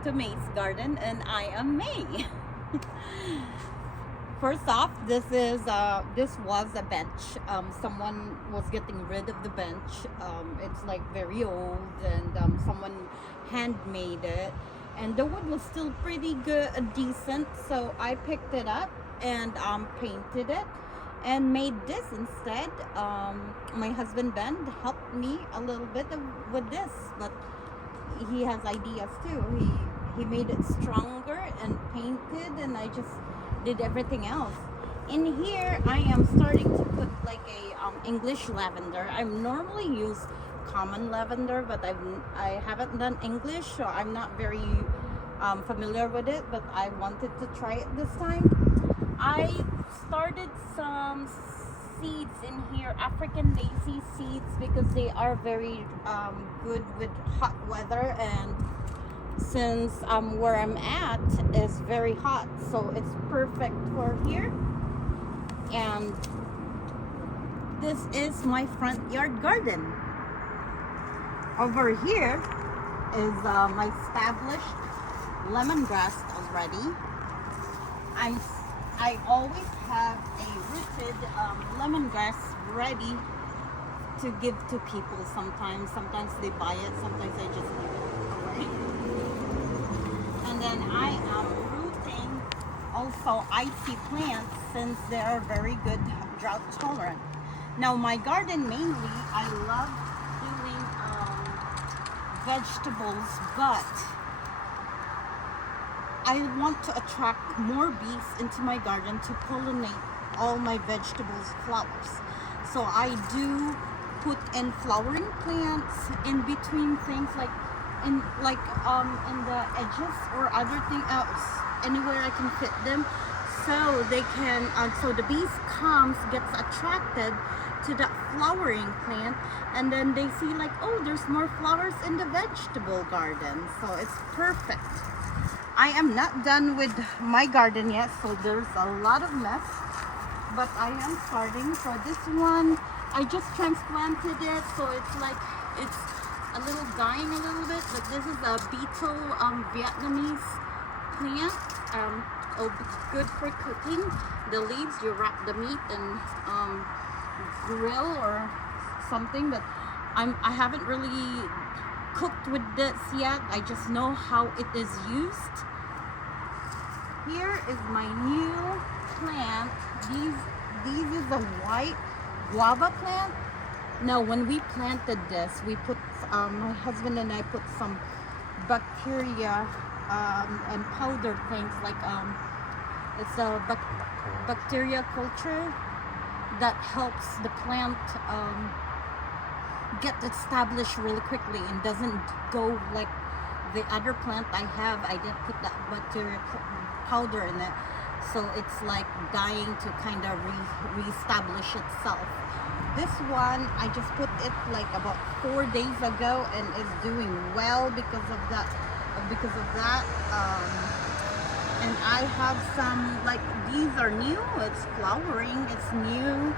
welcome to May's Garden, and I am May. First off, this was a bench. Someone was getting rid of the bench. It's like very old, and someone handmade it, and the wood was still pretty good, decent. So I picked it up and painted it, and made this instead. My husband Ben helped me a little bit with this, but he has ideas too. He made it stronger and painted, and I just did everything else. In here, I am starting to put like a English lavender. I normally use common lavender, but I haven't done English, so I'm not very familiar with it. But I wanted to try it this time. I started some seeds in here, African daisy seeds, because they are very good with hot weather, and since where I'm at is very hot, so it's perfect for here. And this is my front yard garden. Over here is my established lemongrass already. I always have a rooted lemongrass ready to give to people. Sometimes they buy it, sometimes I just give it away. And then I am rooting also icy plants, since they are very good drought tolerant. Now my garden mainly, I love doing vegetables, but I want to attract more bees into my garden to pollinate all my vegetables flowers. So I do put in flowering plants in between things, like in the edges or other thing else, anywhere I can fit them, so they can so the bees gets attracted to that flowering plant, and then they see like, oh, there's more flowers in the vegetable garden, so it's perfect. I am not done with my garden yet, so there's a lot of mess, but I am starting. So this one, I just transplanted it, so it's a little dying a little bit, but this is a beetle Vietnamese plant. It's good for cooking. The leaves, you wrap the meat and grill or something, but I haven't really cooked with this yet. I just know how it is used. Here is my new plant. These is a white guava plant. Now when we planted this, we put my husband and I put some bacteria and powder things, like it's a bacteria culture that helps the plant get established really quickly and doesn't go like the other plant I have. I didn't put that bacteria powder in it, so it's like dying to kind of reestablish itself. This one, I just put it like about 4 days ago, and it's doing well because of that. And I have some, like, these are new. It's flowering. It's new.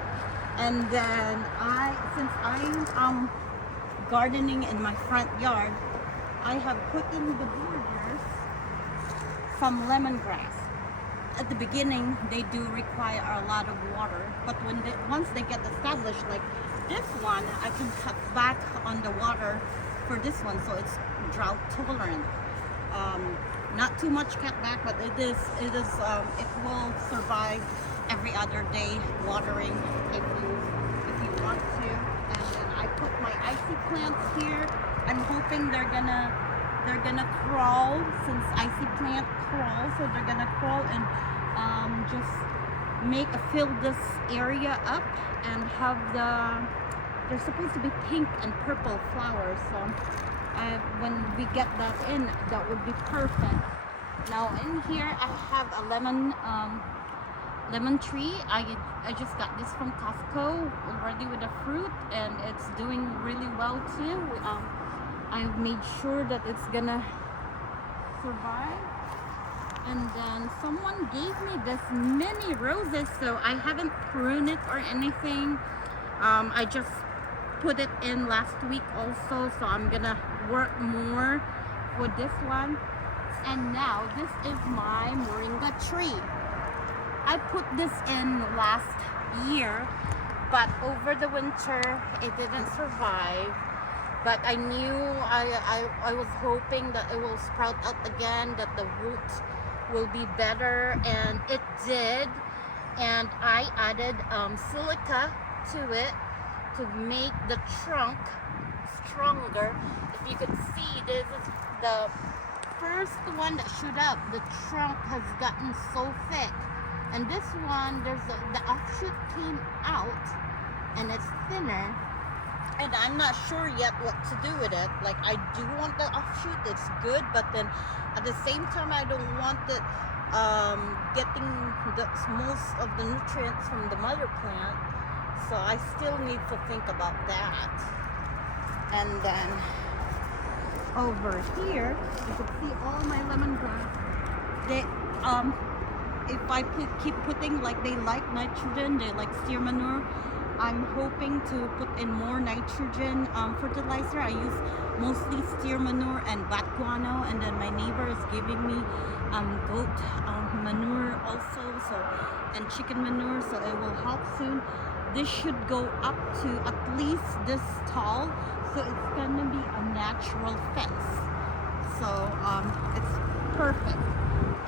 And then since I'm gardening in my front yard, I have put in the borders some lemongrass. At the beginning, they do require a lot of water, but once they get established, like this one, I can cut back on the water for this one, so it's drought tolerant. Not too much cut back, but it will survive every other day watering if you want to. And then I put my icy plants here. I'm hoping they're gonna crawl, since icy plant crawl, so they're gonna crawl and just fill this area up and have they're supposed to be pink and purple flowers, so when we get that in, that would be perfect. Now in here I have a lemon tree. I just got this from Costco already with the fruit, and it's doing really well too. I've made sure that it's gonna survive. And then someone gave me this mini roses, so I haven't pruned it or anything. I just put it in last week also, so I'm gonna work more with this one. And now this is my moringa tree. I put this in last year, but over the winter it didn't survive. But I knew I was hoping that it will sprout out again, that the roots will be better, and it did. And I added silica to it to make the trunk stronger. If you can see, this is the first one that shoot up. The trunk has gotten so thick, and this one, the offshoot came out and it's thinner, and I'm not sure yet what to do with it. Like, I do want the offshoot, it's good, but then at the same time I don't want it getting most of the nutrients from the mother plant, so I still need to think about that. And then over here you can see all my lemongrass. They if I keep putting, like, they like nitrogen, they like steer manure, I'm hoping to put in more nitrogen fertilizer. I use mostly steer manure and bat guano, and then my neighbor is giving me goat manure also, so, and chicken manure, so it will help soon. This should go up to at least this tall, so it's gonna be a natural fence. So it's perfect.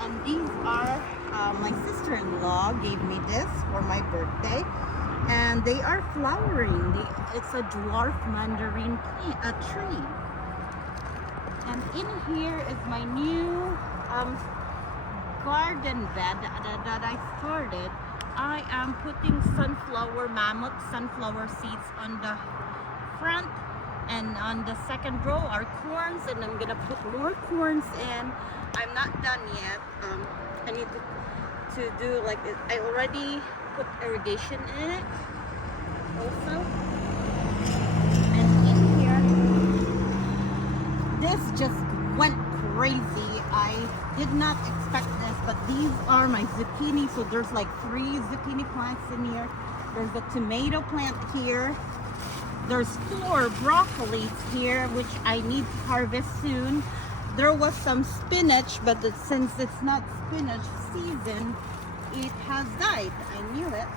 And these are my sister-in-law gave me this for my birthday, and they are flowering. It's a dwarf mandarin plant, a tree. And in here is my new garden bed that I started. I am putting mammoth sunflower seeds on the front, and on the second row are corns, and I'm gonna put more corns in. I'm not done yet. I need to do, like, I already put irrigation in it also. And in here, this just went crazy. I did not expect this, but these are my zucchini. So there's like 3 zucchini plants in here. There's a tomato plant here. There's 4 broccolis here, which I need to harvest soon. There was some spinach, but since it's not spinach season, it has died. I knew it.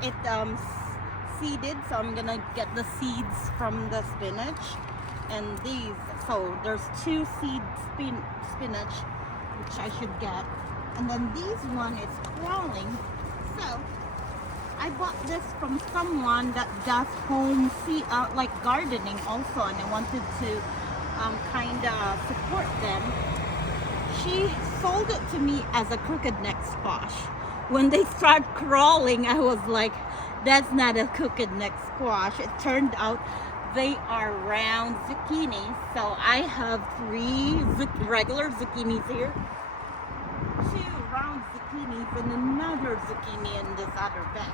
It seeded, so I'm gonna get the seeds from the spinach. And these, so there's 2 seed spinach, which I should get. And then these one is crawling. So I bought this from someone that does home like gardening also, and I wanted to kind of support them. She sold it to me as a crooked neck squash. When they start crawling, I was like, that's not a crooked neck squash. It turned out they are round zucchini. So I have 3 regular zucchinis here, 2 round zucchinis, and another zucchini in this other bag.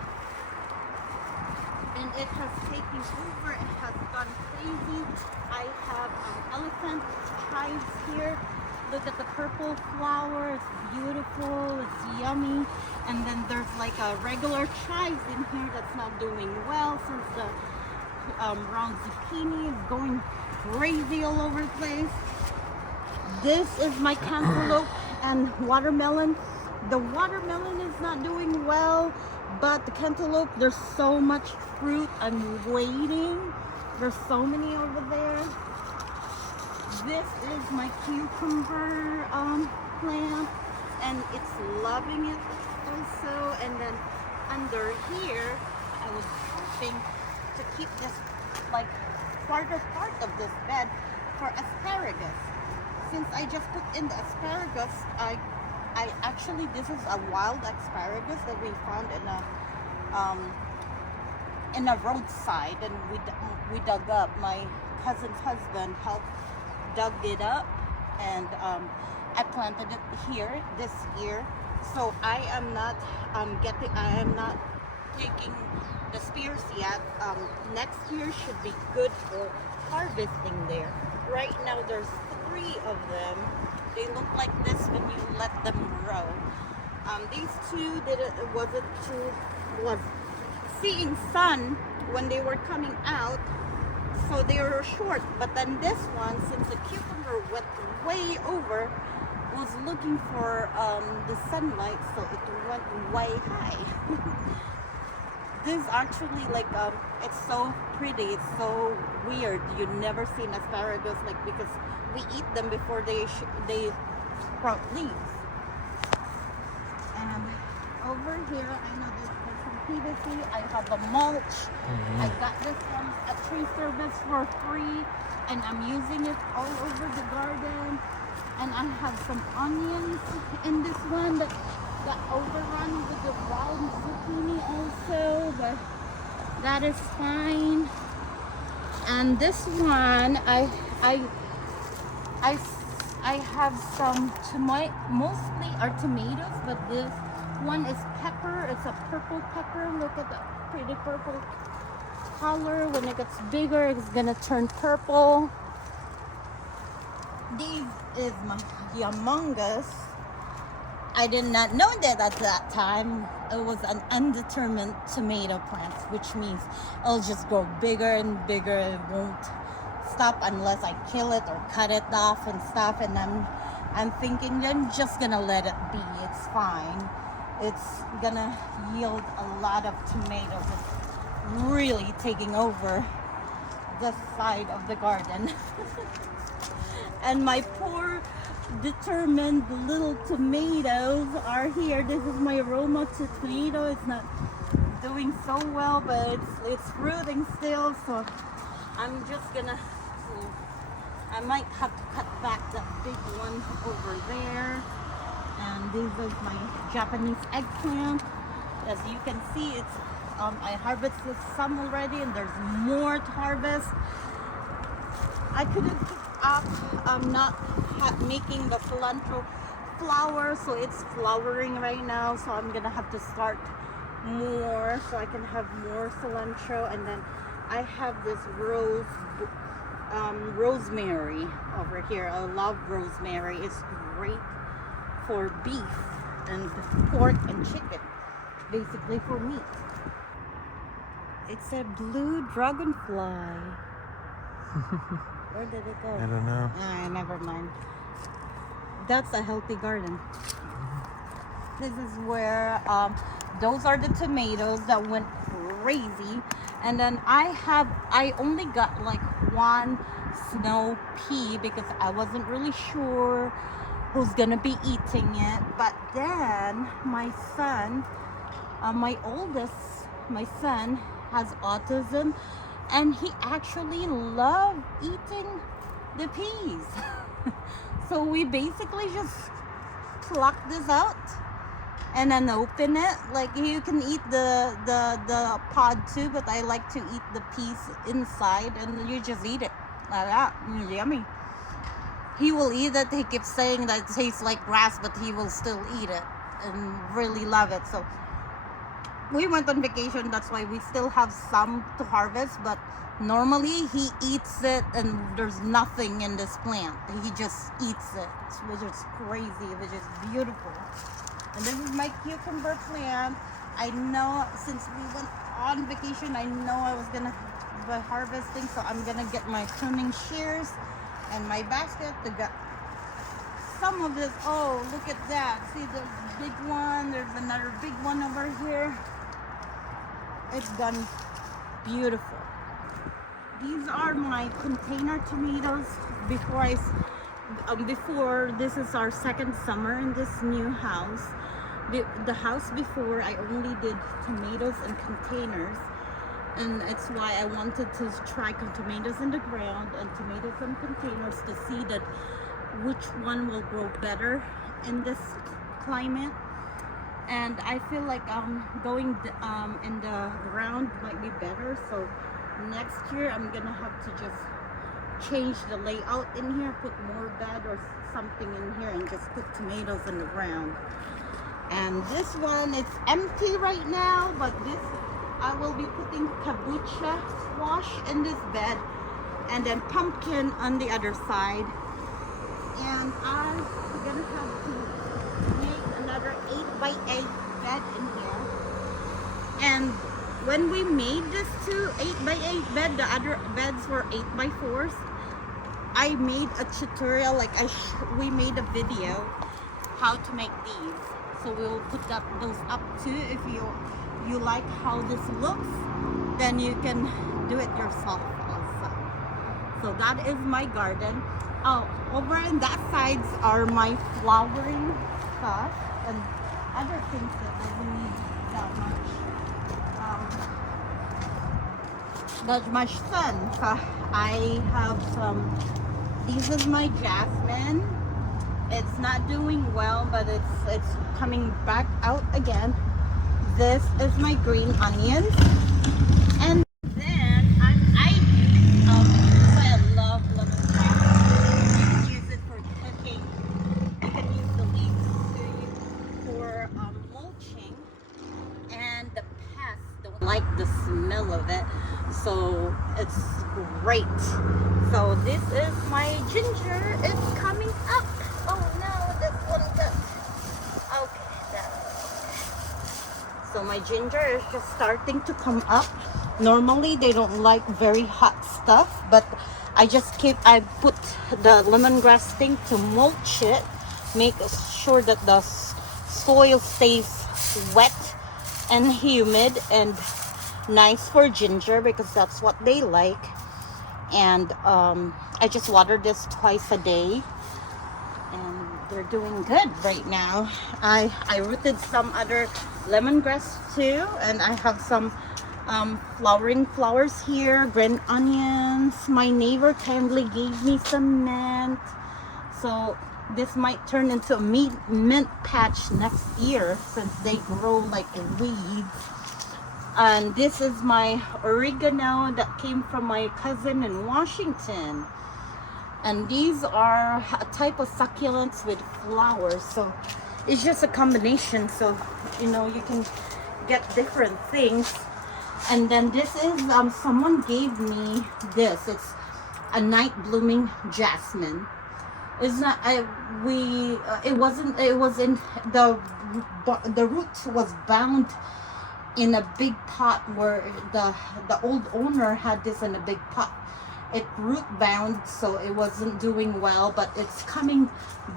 And it has taken over, it has gone crazy. I have elephant chives here. Look at the purple flower, it's beautiful, it's yummy. And then there's like a regular chives in here that's not doing well, since the round zucchini is going crazy all over the place. This is my cantaloupe and watermelon. The watermelon is not doing well, but the cantaloupe, there's so much fruit. I'm waiting. There's so many over there. This is my cucumber plant, and it's loving it also. And then under here, I was hoping to keep this like farther part of this bed for asparagus. Since I just put in the asparagus, I actually, this is a wild asparagus that we found in a roadside, and we dug up. My cousin's husband helped dug it up, and I planted it here this year. So I am not taking the spears yet. Next year should be good for harvesting there. Right now there's 3 of them. They look like this when you let them grow. These 2 was seeing sun when they were coming out, so they were short. But then this one, since the cucumber went way over, looking for the sunlight, so it went way high. This actually like it's so pretty, it's so weird. You never seen asparagus like, because we eat them before they sprout leaves. And over here, I know this for some PVC. I have a mulch. I got this from a tree service for free, and I'm using it all over the garden. And I have some onions in this one that got overrun with the wild zucchini also, but that is fine. And this one, I have some mostly are tomatoes, but this one is pepper. It's a purple pepper. Look at the pretty purple color. When it gets bigger, it's gonna turn purple. These is my humongous. I did not know that at that time. It was an undetermined tomato plant, which means it'll just grow bigger and bigger. It won't stop unless I kill it or cut it off and stuff. And I'm thinking I'm just gonna let it be. It's fine. It's gonna yield a lot of tomatoes. It's really taking over the side of the garden. And my poor determined little tomatoes are here. This is my Roma tomato. It's not doing so well, but it's fruiting still, so I'm just gonna, I might have to cut back that big one over there. And this is my Japanese eggplant. As you can see, it's I harvested some already, and there's more to harvest. I couldn't keep up not making the cilantro flower, so it's flowering right now, so I'm gonna have to start more so I can have more cilantro. And then I have this rosemary over here. I love rosemary. It's great for beef and pork and chicken, basically for meat. It's a blue dragonfly. Where did it go? I don't know. Never mind. That's a healthy garden. This is where those are the tomatoes that went crazy. And then I only got like one snow pea because I wasn't really sure who's gonna be eating it. But then my son, my son has autism, and he actually loved eating the peas. So we basically just pluck this out and then open it. Like, you can eat the pod too, but I like to eat the peas inside, and you just eat it like that. Yummy. He will eat it. He keeps saying that it tastes like grass, but he will still eat it and really love it. So we went on vacation, that's why we still have some to harvest, but normally he eats it and there's nothing in this plant. He just eats it, which is crazy, which is beautiful. And this is my cucumber plant. I know since we went on vacation, I know I was gonna be harvesting, so I'm gonna get my pruning shears and my basket to get some of this. Oh, look at that. See the big one? There's another big one over here. It's done beautiful. These are my container tomatoes. Before this is our second summer in this new house. The house before, I only did tomatoes in containers, and it's why I wanted to try tomatoes in the ground and tomatoes in containers to see that which one will grow better in this climate. And I feel like going in the ground might be better, so next year I'm gonna have to just change the layout in here, put more bed or something in here, and just put tomatoes in the ground. And this one, it's empty right now, but this I will be putting kabocha squash in this bed, and then pumpkin on the other side. And I'm gonna have to make another 8x8 bed in here. And when we made this 8x8 bed, the other beds were 8x4s. I made a tutorial, like we made a video how to make these. So we'll put those up too. If you like how this looks, then you can do it yourself also. So that is my garden. Oh, over in that sides are my flowering stuff and other things that doesn't need that much sun. So I have some. This is my jasmine. It's not doing well, but it's coming back out again. This is my green onions, and then I use I love lemongrass. You can use it for cooking. You can use the leaves for mulching, and the pests don't like the smell of it, so it's great. So this is my ginger. It's coming up. Oh no, this one got. Okay, that's. So my ginger is just starting to come up. Normally they don't like very hot stuff, but I put the lemongrass thing to mulch it, make sure that the soil stays wet and humid and nice for ginger, because that's what they like. And I just water this twice a day, and they're doing good right now. I rooted some other lemongrass too, and I have some flowering flowers here, green onions. My neighbor kindly gave me some mint, so this might turn into a mint patch next year since they grow like weeds. And this is my oregano that came from my cousin in Washington. And these are a type of succulents with flowers, so it's just a combination, so you can get different things. And then this is someone gave me this. It's a night blooming jasmine. It's not it was in the root was bound in a big pot, where the old owner had this in a big pot. It root bound, so it wasn't doing well, but it's coming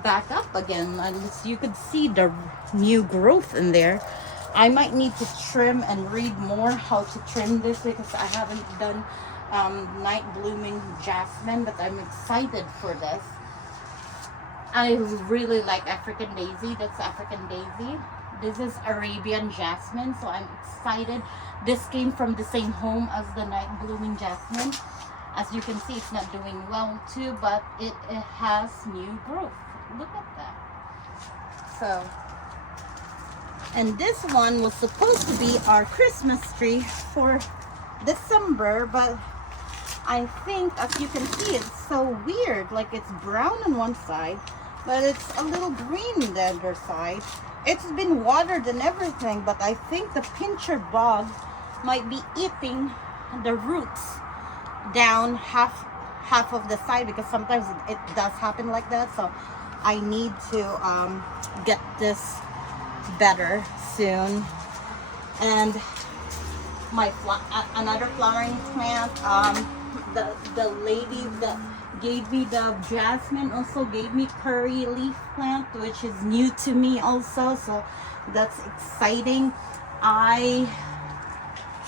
back up again, and you could see the new growth in there. I might need to trim and read more how to trim this, because I haven't done night blooming jasmine, but I'm excited for this. I really like African daisy. That's African daisy. This is Arabian jasmine, so I'm excited. This came from the same home as the night blooming jasmine. As you can see, it's not doing well too, but it has new growth. Look at that. So, and this one was supposed to be our Christmas tree for December, but I think, as you can see, it's so weird. Like, it's brown on one side, but it's a little green on the other side. It's been watered and everything, but I think the pincher bug might be eating the roots down half of the side, because sometimes it does happen like that. So I need to get this better soon. And my another flowering plant, the lady that gave me the jasmine also gave me curry leaf plant, which is new to me also, so that's exciting. I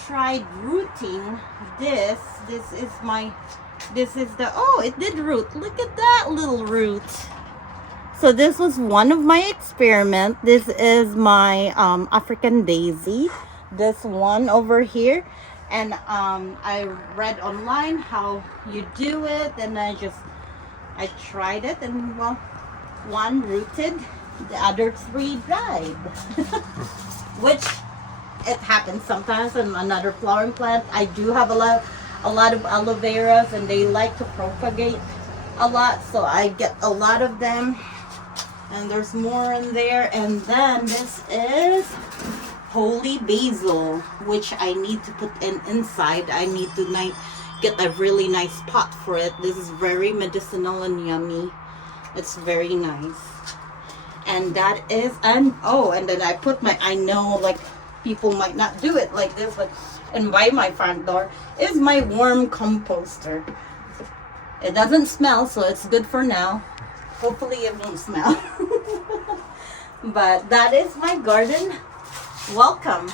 tried rooting this. This is the, oh, it did root. Look at that little root. So this was one of my experiments. This is my African daisy, this one over here. And I read online how you do it, and I tried it, and well, one rooted, the other three died. Which it happens sometimes. And another flowering plant, I do have a lot of aloe veras, and they like to propagate a lot, so I get a lot of them. And there's more in there. And then this is holy basil, which I need to put inside. I need to get a really nice pot for it. This is very medicinal and yummy. It's very nice. And that is, and then I put I know like people might not do it like this, but and by my front door is my worm composter. It doesn't smell, so it's good for now. Hopefully it won't smell. But that is my garden. Welcome.